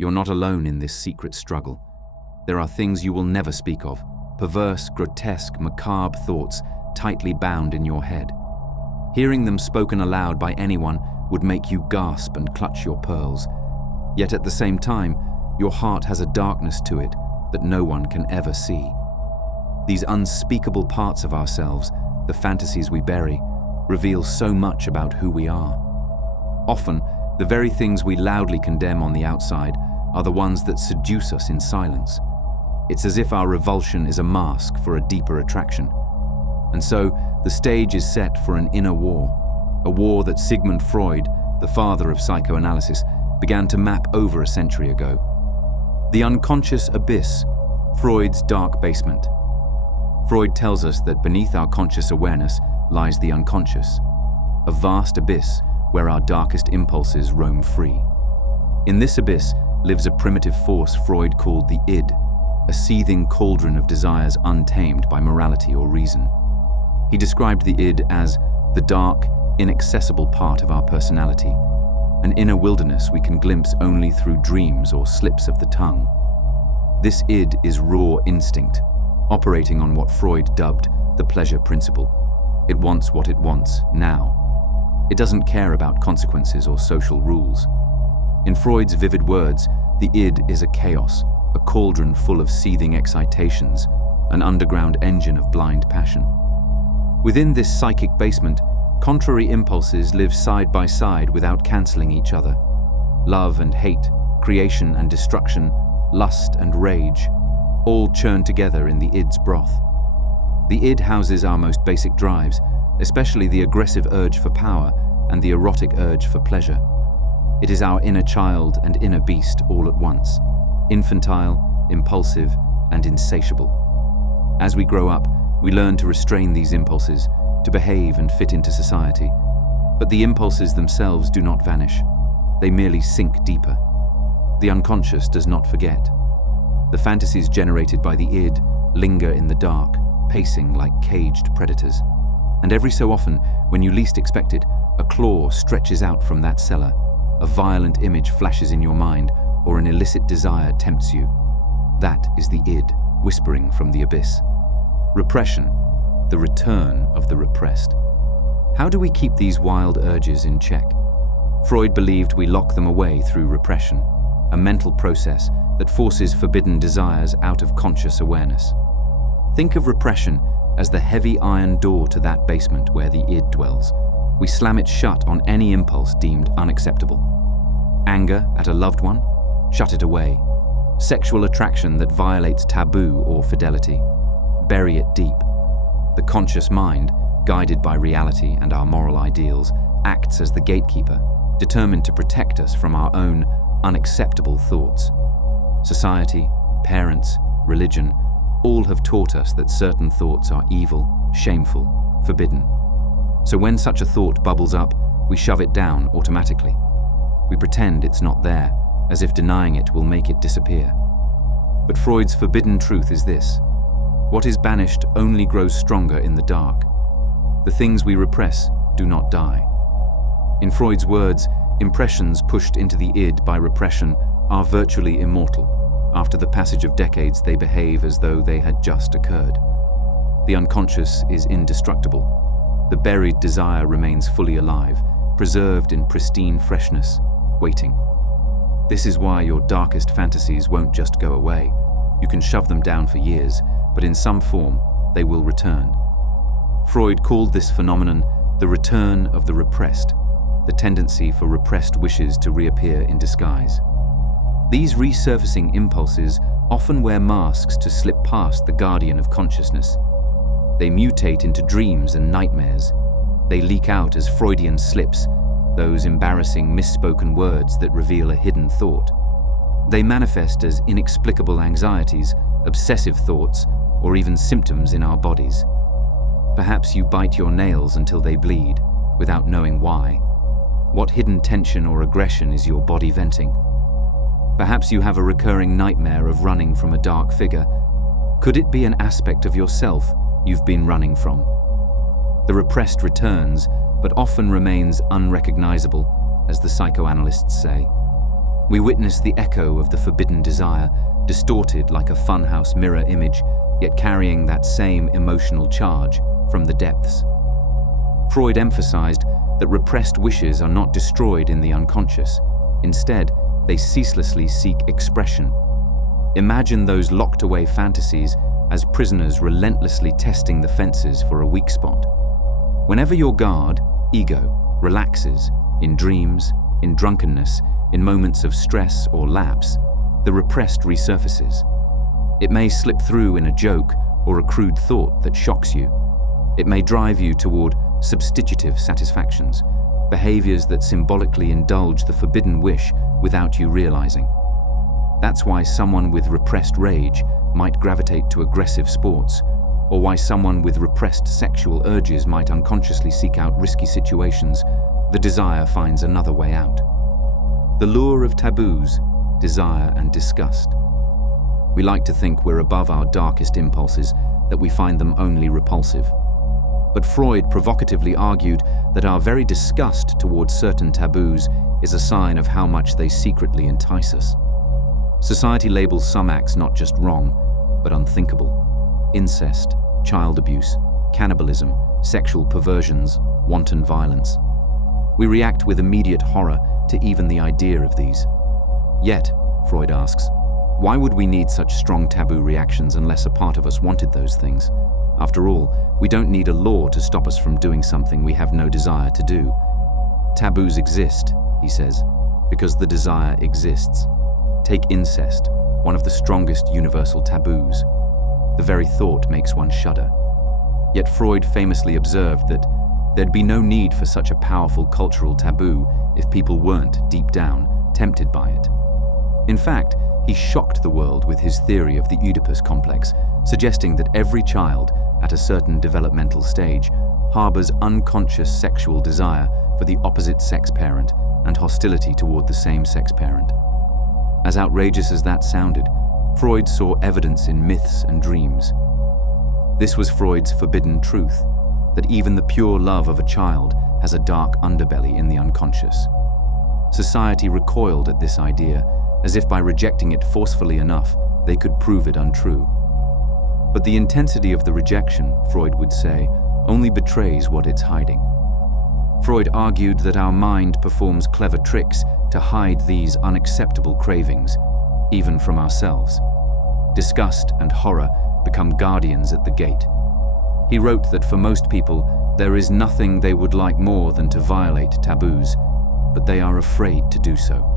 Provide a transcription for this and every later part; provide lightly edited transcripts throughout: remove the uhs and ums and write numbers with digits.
You're not alone in this secret struggle. There are things you will never speak of, perverse, grotesque, macabre thoughts tightly bound in your head. Hearing them spoken aloud by anyone would make you gasp and clutch your pearls. Yet at the same time, your heart has a darkness to it that no one can ever see. These unspeakable parts of ourselves, the fantasies we bury, reveal so much about who we are. Often, the very things we loudly condemn on the outside are the ones that seduce us in silence. It's as if our revulsion is a mask for a deeper attraction. And so, the stage is set for an inner war, a war that Sigmund Freud, the father of psychoanalysis, began to map over a century ago. The unconscious abyss, Freud's dark basement. Freud tells us that beneath our conscious awareness lies the unconscious, a vast abyss where our darkest impulses roam free. In this abyss lives a primitive force Freud called the id, a seething cauldron of desires untamed by morality or reason. He described the id as the dark, inaccessible part of our personality, an inner wilderness we can glimpse only through dreams or slips of the tongue. This id is raw instinct, operating on what Freud dubbed the pleasure principle. It wants what it wants, now. It doesn't care about consequences or social rules. In Freud's vivid words, the id is a chaos, a cauldron full of seething excitations, an underground engine of blind passion. Within this psychic basement, contrary impulses live side by side without cancelling each other. Love and hate, creation and destruction, lust and rage, all churn together in the id's broth. The id houses our most basic drives, especially the aggressive urge for power and the erotic urge for pleasure. It is our inner child and inner beast all at once, infantile, impulsive, and insatiable. As we grow up, we learn to restrain these impulses, to behave and fit into society. But the impulses themselves do not vanish. They merely sink deeper. The unconscious does not forget. The fantasies generated by the id linger in the dark, pacing like caged predators. And every so often, when you least expect it, a claw stretches out from that cellar, a violent image flashes in your mind, or an illicit desire tempts you. That is the id, whispering from the abyss. Repression, the return of the repressed. How do we keep these wild urges in check? Freud believed we lock them away through repression, a mental process that forces forbidden desires out of conscious awareness. Think of repression as the heavy iron door to that basement where the id dwells. We slam it shut on any impulse deemed unacceptable. Anger at a loved one? Shut it away. Sexual attraction that violates taboo or fidelity? Bury it deep. The conscious mind, guided by reality and our moral ideals, acts as the gatekeeper, determined to protect us from our own unacceptable thoughts. Society, parents, religion, all have taught us that certain thoughts are evil, shameful, forbidden. So when such a thought bubbles up, we shove it down automatically. We pretend it's not there, as if denying it will make it disappear. But Freud's forbidden truth is this: what is banished only grows stronger in the dark. The things we repress do not die. In Freud's words, impressions pushed into the id by repression are virtually immortal. After the passage of decades, they behave as though they had just occurred. The unconscious is indestructible. The buried desire remains fully alive, preserved in pristine freshness, waiting. This is why your darkest fantasies won't just go away. You can shove them down for years, but in some form, they will return. Freud called this phenomenon the return of the repressed, the tendency for repressed wishes to reappear in disguise. These resurfacing impulses often wear masks to slip past the guardian of consciousness. They mutate into dreams and nightmares. They leak out as Freudian slips, those embarrassing misspoken words that reveal a hidden thought. They manifest as inexplicable anxieties, obsessive thoughts, or even symptoms in our bodies. Perhaps you bite your nails until they bleed, without knowing why. What hidden tension or aggression is your body venting? Perhaps you have a recurring nightmare of running from a dark figure. Could it be an aspect of yourself you've been running from? The repressed returns, but often remains unrecognizable, as the psychoanalysts say. We witness the echo of the forbidden desire, distorted like a funhouse mirror image, yet carrying that same emotional charge from the depths. Freud emphasized that repressed wishes are not destroyed in the unconscious. Instead, they ceaselessly seek expression. Imagine those locked-away fantasies as prisoners relentlessly testing the fences for a weak spot. Whenever your guard, ego, relaxes, in dreams, in drunkenness, in moments of stress or lapse, the repressed resurfaces. It may slip through in a joke or a crude thought that shocks you. It may drive you toward substitutive satisfactions, behaviors that symbolically indulge the forbidden wish without you realizing. That's why someone with repressed rage might gravitate to aggressive sports, or why someone with repressed sexual urges might unconsciously seek out risky situations. The desire finds another way out. The lure of taboos, desire and disgust. We like to think we're above our darkest impulses, that we find them only repulsive. But Freud provocatively argued that our very disgust towards certain taboos is a sign of how much they secretly entice us. Society labels some acts not just wrong, but unthinkable. Incest, child abuse, cannibalism, sexual perversions, wanton violence. We react with immediate horror to even the idea of these. Yet, Freud asks, why would we need such strong taboo reactions unless a part of us wanted those things? After all, we don't need a law to stop us from doing something we have no desire to do. Taboos exist, he says, because the desire exists. Take incest, one of the strongest universal taboos. The very thought makes one shudder. Yet Freud famously observed that there'd be no need for such a powerful cultural taboo if people weren't, deep down, tempted by it. In fact, he shocked the world with his theory of the Oedipus complex, suggesting that every child, at a certain developmental stage, harbors unconscious sexual desire for the opposite sex parent and hostility toward the same sex parent. As outrageous as that sounded, Freud saw evidence in myths and dreams. This was Freud's forbidden truth, that even the pure love of a child has a dark underbelly in the unconscious. Society recoiled at this idea, as if by rejecting it forcefully enough, they could prove it untrue. But the intensity of the rejection, Freud would say, only betrays what it's hiding. Freud argued that our mind performs clever tricks to hide these unacceptable cravings, even from ourselves. Disgust and horror become guardians at the gate. He wrote that for most people, there is nothing they would like more than to violate taboos, but they are afraid to do so.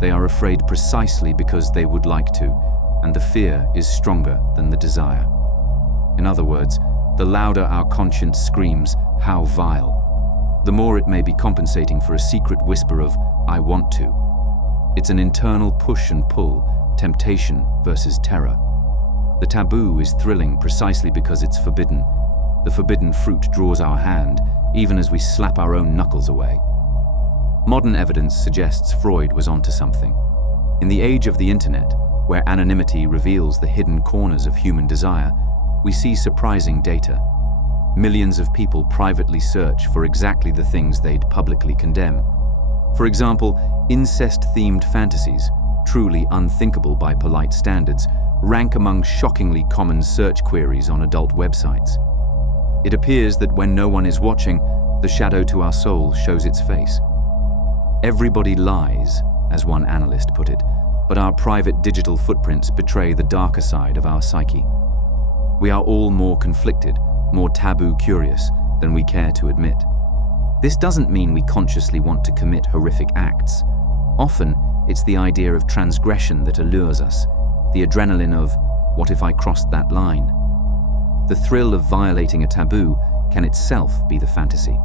They are afraid precisely because they would like to, and the fear is stronger than the desire. In other words, the louder our conscience screams, "How vile," the more it may be compensating for a secret whisper of, "I want to." It's an internal push and pull, temptation versus terror. The taboo is thrilling precisely because it's forbidden. The forbidden fruit draws our hand, even as we slap our own knuckles away. Modern evidence suggests Freud was onto something. In the age of the internet, where anonymity reveals the hidden corners of human desire, we see surprising data. Millions of people privately search for exactly the things they'd publicly condemn. For example, incest-themed fantasies, truly unthinkable by polite standards, rank among shockingly common search queries on adult websites. It appears that when no one is watching, the shadow to our soul shows its face. Everybody lies, as one analyst put it, but our private digital footprints betray the darker side of our psyche. We are all more conflicted, more taboo curious than we care to admit. This doesn't mean we consciously want to commit horrific acts. Often, it's the idea of transgression that allures us, the adrenaline of, what if I crossed that line? The thrill of violating a taboo can itself be the fantasy.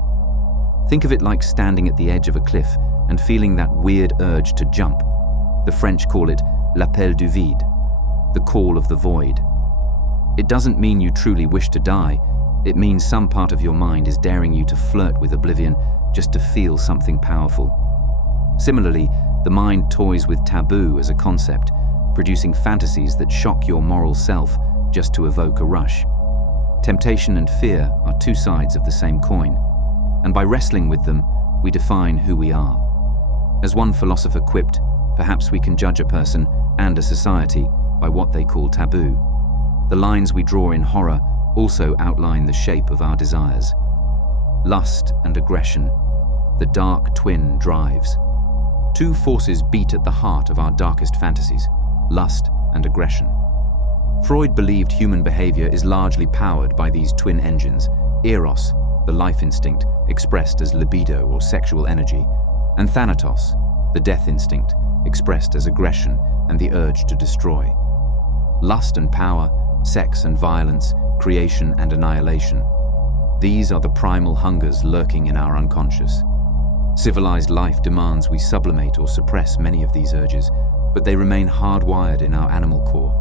Think of it like standing at the edge of a cliff and feeling that weird urge to jump. The French call it l'appel du vide, the call of the void. It doesn't mean you truly wish to die. It means some part of your mind is daring you to flirt with oblivion just to feel something powerful. Similarly, the mind toys with taboo as a concept, producing fantasies that shock your moral self just to evoke a rush. Temptation and fear are two sides of the same coin, and by wrestling with them, we define who we are. As one philosopher quipped, Perhaps we can judge a person and a society by what they call taboo. The lines we draw in horror also outline the shape of our desires. Lust and aggression, the dark twin drives. Two forces beat at the heart of our darkest fantasies, lust and aggression. Freud believed human behavior is largely powered by these twin engines: eros, the life instinct, expressed as libido or sexual energy, and thanatos, the death instinct, expressed as aggression and the urge to destroy. Lust and power, sex and violence, creation and annihilation. These are the primal hungers lurking in our unconscious. Civilized life demands we sublimate or suppress many of these urges, but they remain hardwired in our animal core.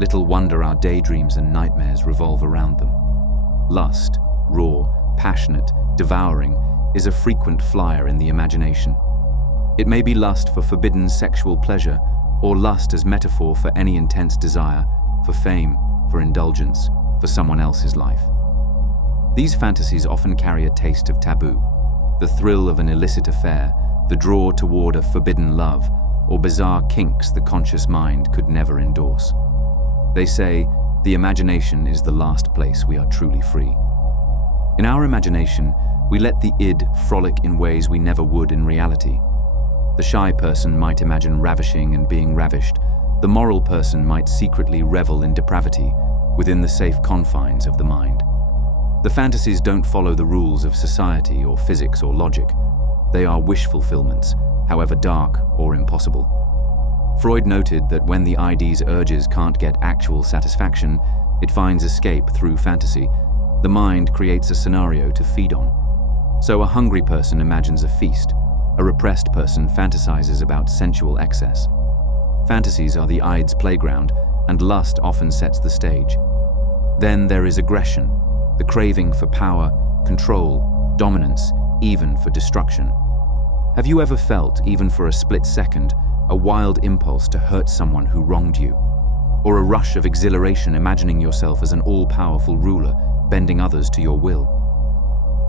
Little wonder our daydreams and nightmares revolve around them. Lust, raw, passionate, devouring, is a frequent flyer in the imagination. It may be lust for forbidden sexual pleasure, or lust as metaphor for any intense desire, for fame, for indulgence, for someone else's life. These fantasies often carry a taste of taboo: the thrill of an illicit affair, the draw toward a forbidden love, or bizarre kinks the conscious mind could never endorse. They say, the imagination is the last place we are truly free. In our imagination, we let the id frolic in ways we never would in reality. The shy person might imagine ravishing and being ravished. The moral person might secretly revel in depravity within the safe confines of the mind. The fantasies don't follow the rules of society or physics or logic. They are wish fulfillments, however dark or impossible. Freud noted that when the ID's urges can't get actual satisfaction, it finds escape through fantasy. The mind creates a scenario to feed on. So a hungry person imagines a feast. A repressed person fantasizes about sensual excess. Fantasies are the ID's playground, and lust often sets the stage. Then there is aggression, the craving for power, control, dominance, even for destruction. Have you ever felt, even for a split second, a wild impulse to hurt someone who wronged you? Or a rush of exhilaration imagining yourself as an all-powerful ruler, bending others to your will?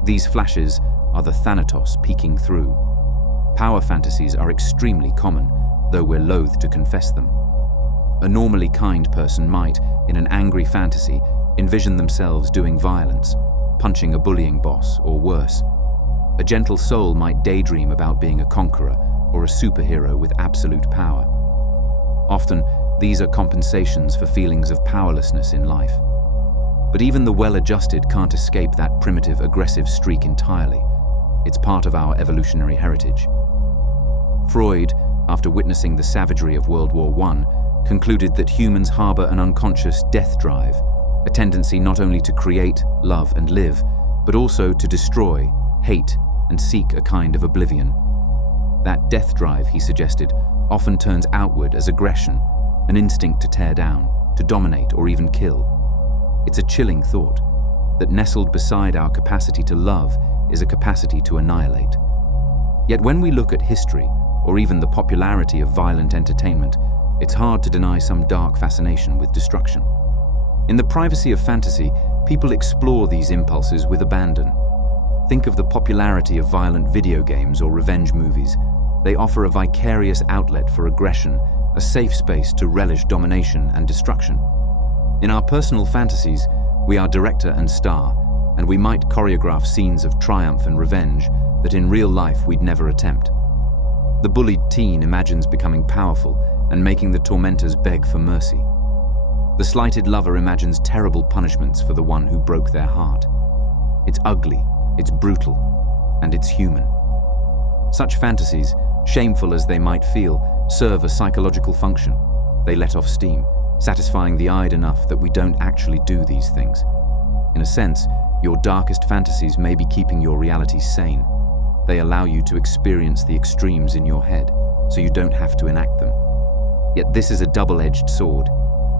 These flashes are the thanatos peeking through. Power fantasies are extremely common, though we're loath to confess them. A normally kind person might, in an angry fantasy, envision themselves doing violence, punching a bullying boss, or worse. A gentle soul might daydream about being a conqueror or a superhero with absolute power. Often, these are compensations for feelings of powerlessness in life. But even the well-adjusted can't escape that primitive, aggressive streak entirely. It's part of our evolutionary heritage. Freud, after witnessing the savagery of World War I, concluded that humans harbor an unconscious death drive, a tendency not only to create, love, and live, but also to destroy, hate, and seek a kind of oblivion. That death drive, he suggested, often turns outward as aggression, an instinct to tear down, to dominate, or even kill. It's a chilling thought, that nestled beside our capacity to love is a capacity to annihilate. Yet when we look at history, or even the popularity of violent entertainment, it's hard to deny some dark fascination with destruction. In the privacy of fantasy, people explore these impulses with abandon. Think of the popularity of violent video games or revenge movies. They offer a vicarious outlet for aggression, a safe space to relish domination and destruction. In our personal fantasies, we are director and star, and we might choreograph scenes of triumph and revenge that in real life we'd never attempt. The bullied teen imagines becoming powerful and making the tormentors beg for mercy. The slighted lover imagines terrible punishments for the one who broke their heart. It's ugly, it's brutal, and it's human. Such fantasies, shameful as they might feel, serve a psychological function. They let off steam, satisfying the id enough that we don't actually do these things. In a sense, your darkest fantasies may be keeping your reality sane. They allow you to experience the extremes in your head, so you don't have to enact them. Yet this is a double-edged sword.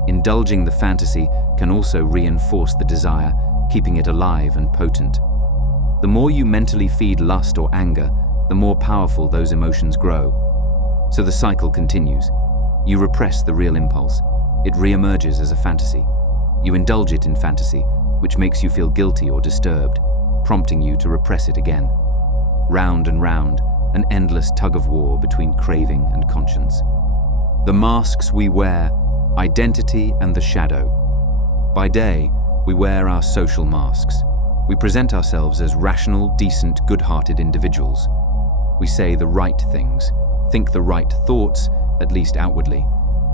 Indulging the fantasy can also reinforce the desire, keeping it alive and potent. The more you mentally feed lust or anger, the more powerful those emotions grow. So the cycle continues. You repress the real impulse. It re-emerges as a fantasy. You indulge it in fantasy, which makes you feel guilty or disturbed, prompting you to repress it again. Round and round, an endless tug-of-war between craving and conscience. The masks we wear, identity and the shadow. By day, we wear our social masks. We present ourselves as rational, decent, good-hearted individuals. We say the right things, think the right thoughts, at least outwardly,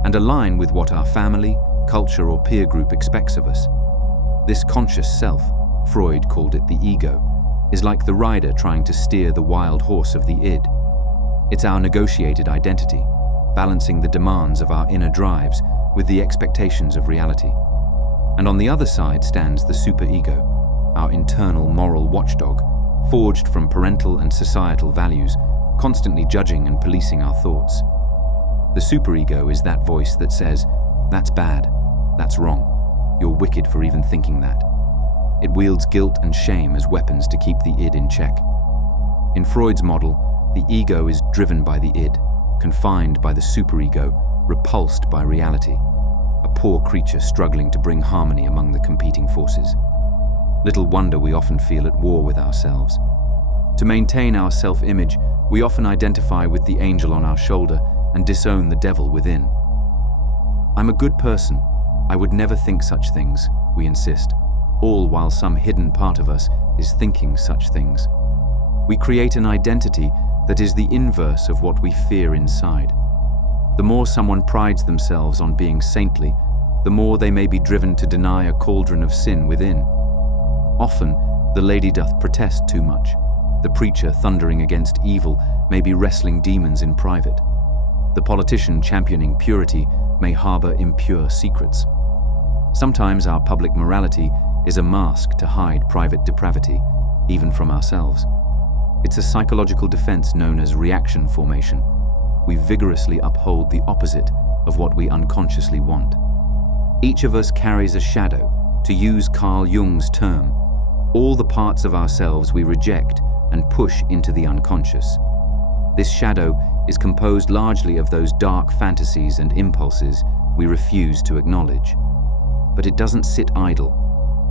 and align with what our family, culture, or peer group expects of us. This conscious self, Freud called it the ego, is like the rider trying to steer the wild horse of the id. It's our negotiated identity, balancing the demands of our inner drives with the expectations of reality. And on the other side stands the superego, our internal moral watchdog, forged from parental and societal values, constantly judging and policing our thoughts. The superego is that voice that says, "That's bad, that's wrong, you're wicked for even thinking that." It wields guilt and shame as weapons to keep the id in check. In Freud's model, the ego is driven by the id, confined by the superego, repulsed by reality, a poor creature struggling to bring harmony among the competing forces. Little wonder we often feel at war with ourselves. To maintain our self-image, we often identify with the angel on our shoulder and disown the devil within. "I'm a good person. I would never think such things," we insist, all while some hidden part of us is thinking such things. We create an identity that is the inverse of what we fear inside. The more someone prides themselves on being saintly, the more they may be driven to deny a cauldron of sin within. Often, the lady doth protest too much. The preacher thundering against evil may be wrestling demons in private. The politician championing purity may harbor impure secrets. Sometimes our public morality is a mask to hide private depravity, even from ourselves. It's a psychological defense known as reaction formation. We vigorously uphold the opposite of what we unconsciously want. Each of us carries a shadow, to use Carl Jung's term, all the parts of ourselves we reject and push into the unconscious. This shadow is composed largely of those dark fantasies and impulses we refuse to acknowledge. But it doesn't sit idle.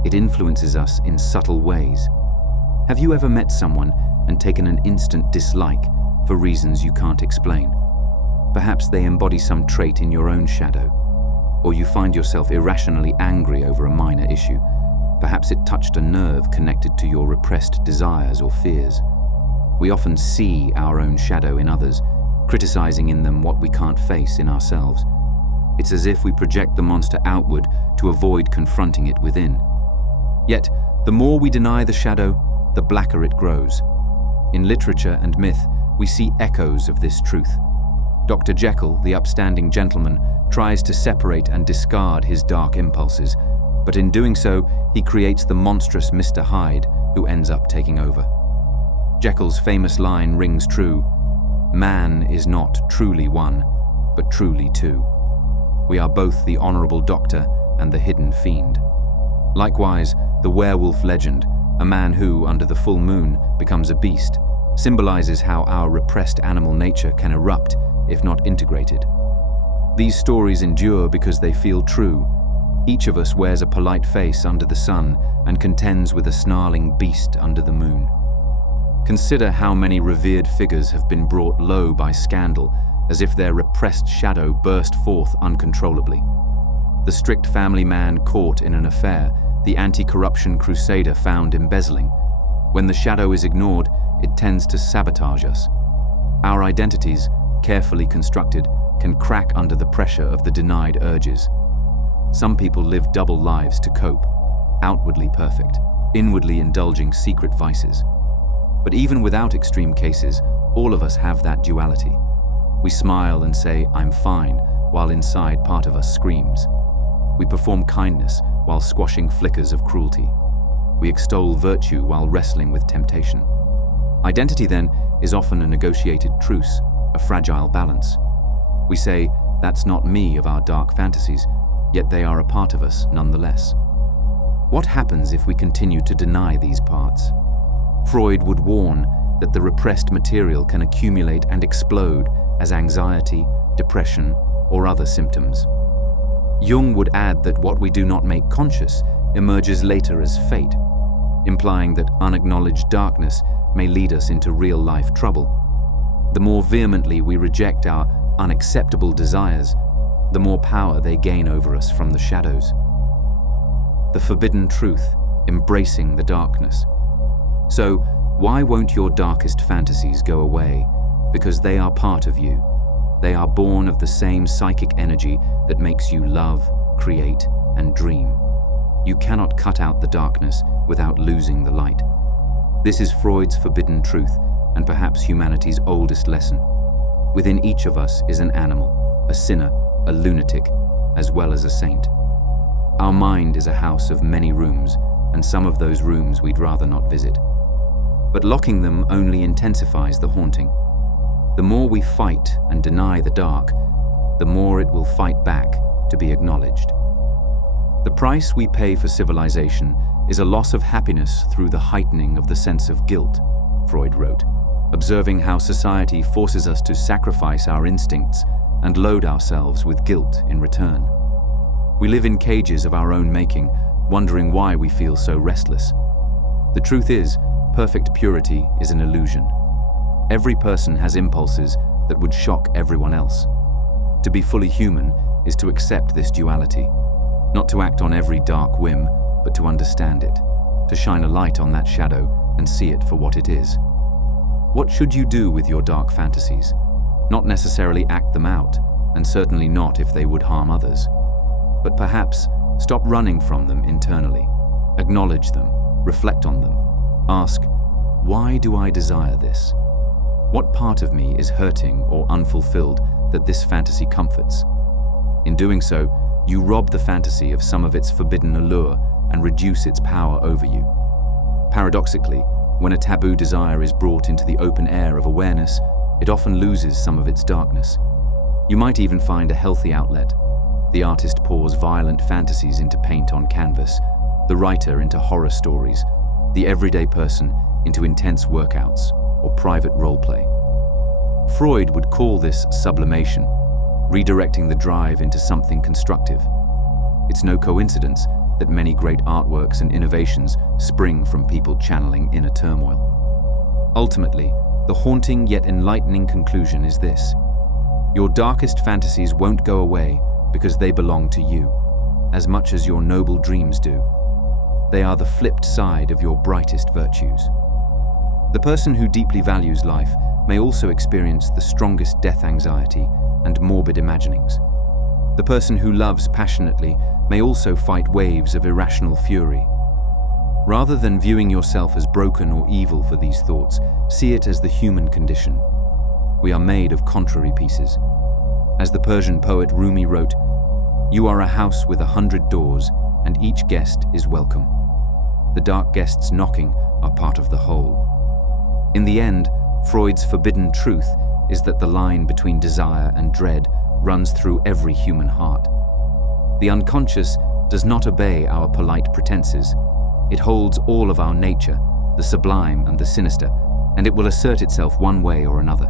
It influences us in subtle ways. Have you ever met someone and taken an instant dislike for reasons you can't explain? Perhaps they embody some trait in your own shadow, or you find yourself irrationally angry over a minor issue. Perhaps it touched a nerve connected to your repressed desires or fears. We often see our own shadow in others, criticizing in them what we can't face in ourselves. It's as if we project the monster outward to avoid confronting it within. Yet, the more we deny the shadow, the blacker it grows. In literature and myth, we see echoes of this truth. Dr. Jekyll, the upstanding gentleman, tries to separate and discard his dark impulses, but in doing so, he creates the monstrous Mr. Hyde, who ends up taking over. Jekyll's famous line rings true: "Man is not truly one, but truly two. We are both the honorable doctor and the hidden fiend." Likewise, the werewolf legend, a man who, under the full moon, becomes a beast, symbolizes how our repressed animal nature can erupt if not integrated. These stories endure because they feel true. Each of us wears a polite face under the sun and contends with a snarling beast under the moon. Consider how many revered figures have been brought low by scandal, as if their repressed shadow burst forth uncontrollably. The strict family man caught in an affair, the anti-corruption crusader found embezzling. When the shadow is ignored, it tends to sabotage us. Our identities, carefully constructed, can crack under the pressure of the denied urges. Some people live double lives to cope, outwardly perfect, inwardly indulging secret vices. But even without extreme cases, all of us have that duality. We smile and say, "I'm fine," while inside part of us screams. We perform kindness while squashing flickers of cruelty. We extol virtue while wrestling with temptation. Identity, then, is often a negotiated truce, a fragile balance. We say, "That's not me," of our dark fantasies, yet they are a part of us nonetheless. What happens if we continue to deny these parts? Freud would warn that the repressed material can accumulate and explode as anxiety, depression, or other symptoms. Jung would add that what we do not make conscious emerges later as fate, implying that unacknowledged darkness may lead us into real-life trouble. The more vehemently we reject our unacceptable desires, the more power they gain over us from the shadows. The forbidden truth, embracing the darkness. So, why won't your darkest fantasies go away? Because they are part of you. They are born of the same psychic energy that makes you love, create, and dream. You cannot cut out the darkness without losing the light. This is Freud's forbidden truth, and perhaps humanity's oldest lesson. Within each of us is an animal, a sinner, a lunatic, as well as a saint. Our mind is a house of many rooms, and some of those rooms we'd rather not visit. But locking them only intensifies the haunting. The more we fight and deny the dark, the more it will fight back to be acknowledged. The price we pay for civilization is a loss of happiness through the heightening of the sense of guilt, Freud wrote, observing how society forces us to sacrifice our instincts and load ourselves with guilt in return. We live in cages of our own making, wondering why we feel so restless. The truth is, perfect purity is an illusion. Every person has impulses that would shock everyone else. To be fully human is to accept this duality, not to act on every dark whim, but to understand it, to shine a light on that shadow and see it for what it is. What should you do with your dark fantasies? Not necessarily act them out, and certainly not if they would harm others. But perhaps stop running from them internally. Acknowledge them, reflect on them. Ask, why do I desire this? What part of me is hurting or unfulfilled that this fantasy comforts? In doing so, you rob the fantasy of some of its forbidden allure and reduce its power over you. Paradoxically, when a taboo desire is brought into the open air of awareness, it often loses some of its darkness. You might even find a healthy outlet. The artist pours violent fantasies into paint on canvas, the writer into horror stories, the everyday person into intense workouts or private roleplay. Freud would call this sublimation, redirecting the drive into something constructive. It's no coincidence that many great artworks and innovations spring from people channeling inner turmoil. Ultimately, the haunting yet enlightening conclusion is this: your darkest fantasies won't go away because they belong to you, as much as your noble dreams do. They are the flipped side of your brightest virtues. The person who deeply values life may also experience the strongest death anxiety and morbid imaginings. The person who loves passionately may also fight waves of irrational fury. Rather than viewing yourself as broken or evil for these thoughts, see it as the human condition. We are made of contrary pieces. As the Persian poet Rumi wrote, "You are a house with 100 doors, and each guest is welcome. The dark guests knocking are part of the whole." In the end, Freud's forbidden truth is that the line between desire and dread runs through every human heart. The unconscious does not obey our polite pretenses. It holds all of our nature, the sublime and the sinister, and it will assert itself one way or another.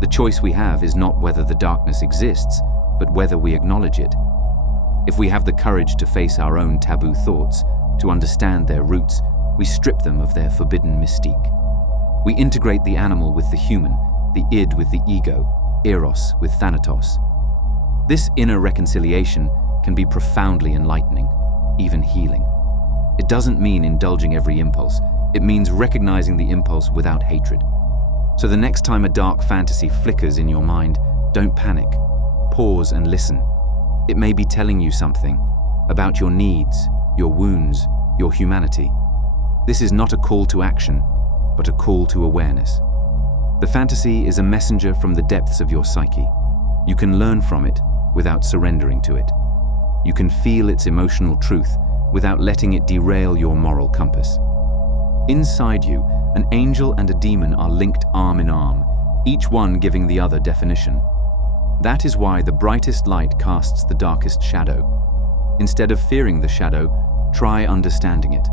The choice we have is not whether the darkness exists, but whether we acknowledge it. If we have the courage to face our own taboo thoughts, to understand their roots, we strip them of their forbidden mystique. We integrate the animal with the human, the id with the ego, eros with thanatos. This inner reconciliation can be profoundly enlightening, even healing. It doesn't mean indulging every impulse. It means recognizing the impulse without hatred. So the next time a dark fantasy flickers in your mind, don't panic. Pause and listen. It may be telling you something about your needs, your wounds, your humanity. This is not a call to action, but a call to awareness. The fantasy is a messenger from the depths of your psyche. You can learn from it without surrendering to it. You can feel its emotional truth without letting it derail your moral compass. Inside you, an angel and a demon are linked arm in arm, each one giving the other definition. That is why the brightest light casts the darkest shadow. Instead of fearing the shadow, try understanding it.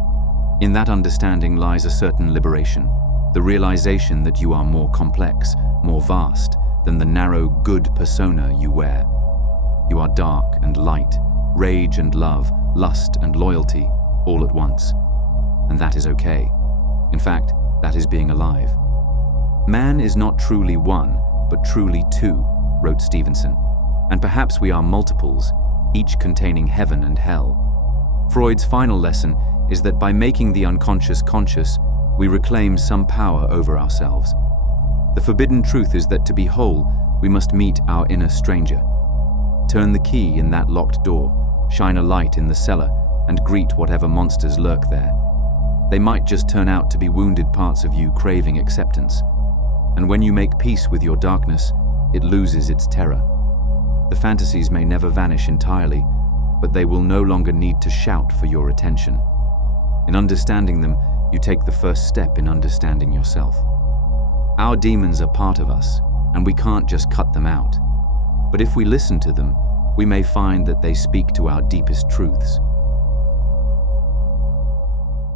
In that understanding lies a certain liberation, the realization that you are more complex, more vast than the narrow good persona you wear. You are dark and light, rage and love, lust and loyalty, all at once. And that is okay. In fact, that is being alive. Man is not truly one, but truly two, wrote Stevenson, and perhaps we are multiples, each containing heaven and hell. Freud's final lesson is that by making the unconscious conscious, we reclaim some power over ourselves. The forbidden truth is that to be whole, we must meet our inner stranger. Turn the key in that locked door, shine a light in the cellar, and greet whatever monsters lurk there. They might just turn out to be wounded parts of you craving acceptance. And when you make peace with your darkness, it loses its terror. The fantasies may never vanish entirely, but they will no longer need to shout for your attention. In understanding them, you take the first step in understanding yourself. Our demons are part of us, and we can't just cut them out. But if we listen to them, we may find that they speak to our deepest truths.